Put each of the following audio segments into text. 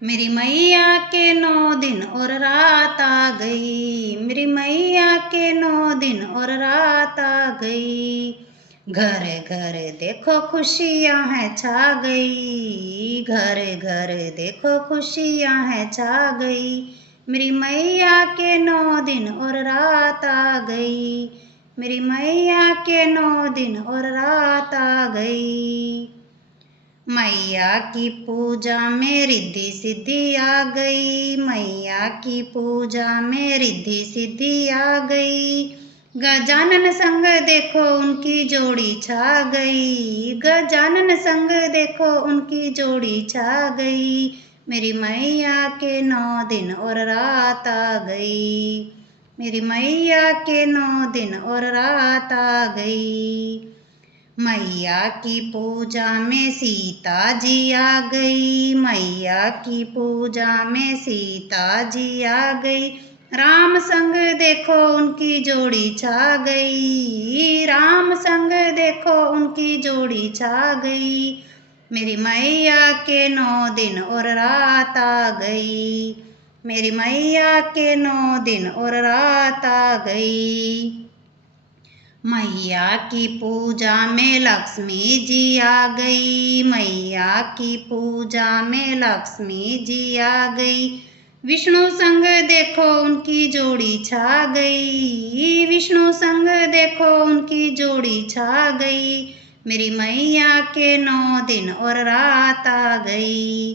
मेरी मैया के 9 दिन और रात आ गई, मेरी मैया के 9 दिन और रात आ गई। घर घर देखो खुशियाँ हैं छा गई, घर घर देखो खुशियाँ हैं छा गई। मेरी मैया के 9 दिन और रात आ गई, मेरी मैया के 9 दिन और रात आ गई। मैया की पूजा में रिद्धि सिद्धि आ गई, मैया की पूजा में रिद्धि सिद्धि आ गई। गजानन संग देखो उनकी जोड़ी छा गई, गजानन संग देखो उनकी जोड़ी छा गई। मेरी मैया के 9 दिन और रात आ गई, मेरी मैया के 9 दिन और रात आ गई। मैया की पूजा में सीता जी आ गई, मैया की पूजा में सीता जी आ गई। राम संग देखो उनकी जोड़ी छा गई, राम संग देखो उनकी जोड़ी छा गई। मेरी मैया के 9 दिन और रात आ गई, मेरी मैया के 9 दिन और रात आ गई। मैया की पूजा में लक्ष्मी जी आ गई, मैया की पूजा में लक्ष्मी जी आ गई। विष्णु संग देखो उनकी जोड़ी छा गई, विष्णु संग देखो उनकी जोड़ी छा गई। मेरी मैया के 9 दिन और रात आ गई,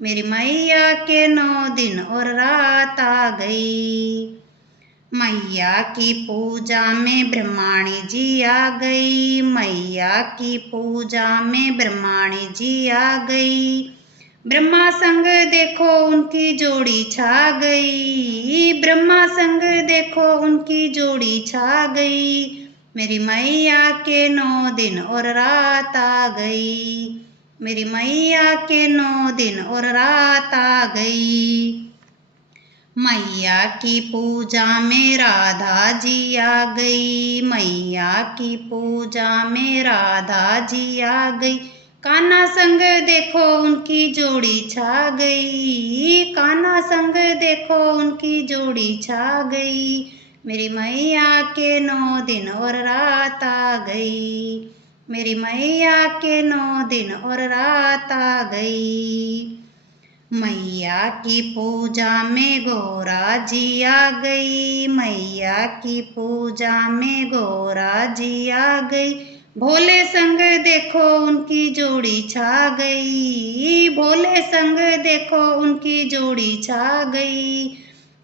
मेरी मैया के 9 दिन और रात आ गई। मैया की पूजा में ब्रह्माणी जी आ गई, मैया की पूजा में ब्रह्माणी जी आ गई। ब्रह्मा संग देखो उनकी जोड़ी छा गई, ब्रह्मा संग देखो उनकी जोड़ी छा गई। मेरी मैया के 9 दिन और रात आ गई, मेरी मैया के 9 दिन और रात आ गई। मैया की पूजा में राधा जी आ गई, मैया की पूजा में राधा जी आ गई। कान्हा संग देखो उनकी जोड़ी छा गई, कान्हा संग देखो उनकी जोड़ी छा गई। मेरी मैया के 9 दिन और रात आ गई, मेरी मैया के 9 दिन और रात आ गई। मैया की पूजा में गोरा जी आ गई, मैया की पूजा में गोरा जी आ गई। भोले संग देखो उनकी जोड़ी छा गई, भोले संग देखो उनकी जोड़ी छा गई।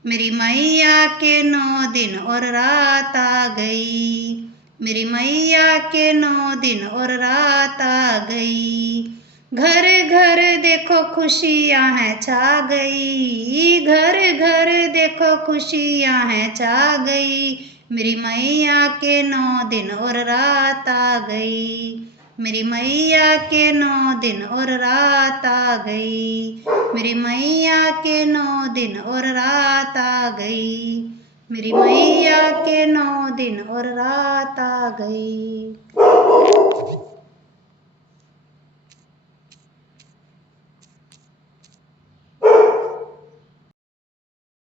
मेरी मैया के 9 दिन और रात आ गई, मेरी मैया के 9 दिन और रात आ गई। घर घर देखो खुशियाँ हैं छा गई, घर घर देखो खुशियाँ हैं छा गई। मेरी मैया के 9 दिन और रात आ गई, मेरी मैया के 9 दिन और रात आ गई, मेरी मैया के 9 दिन और रात आ गई, मेरी मैया के 9 दिन और रात आ गई।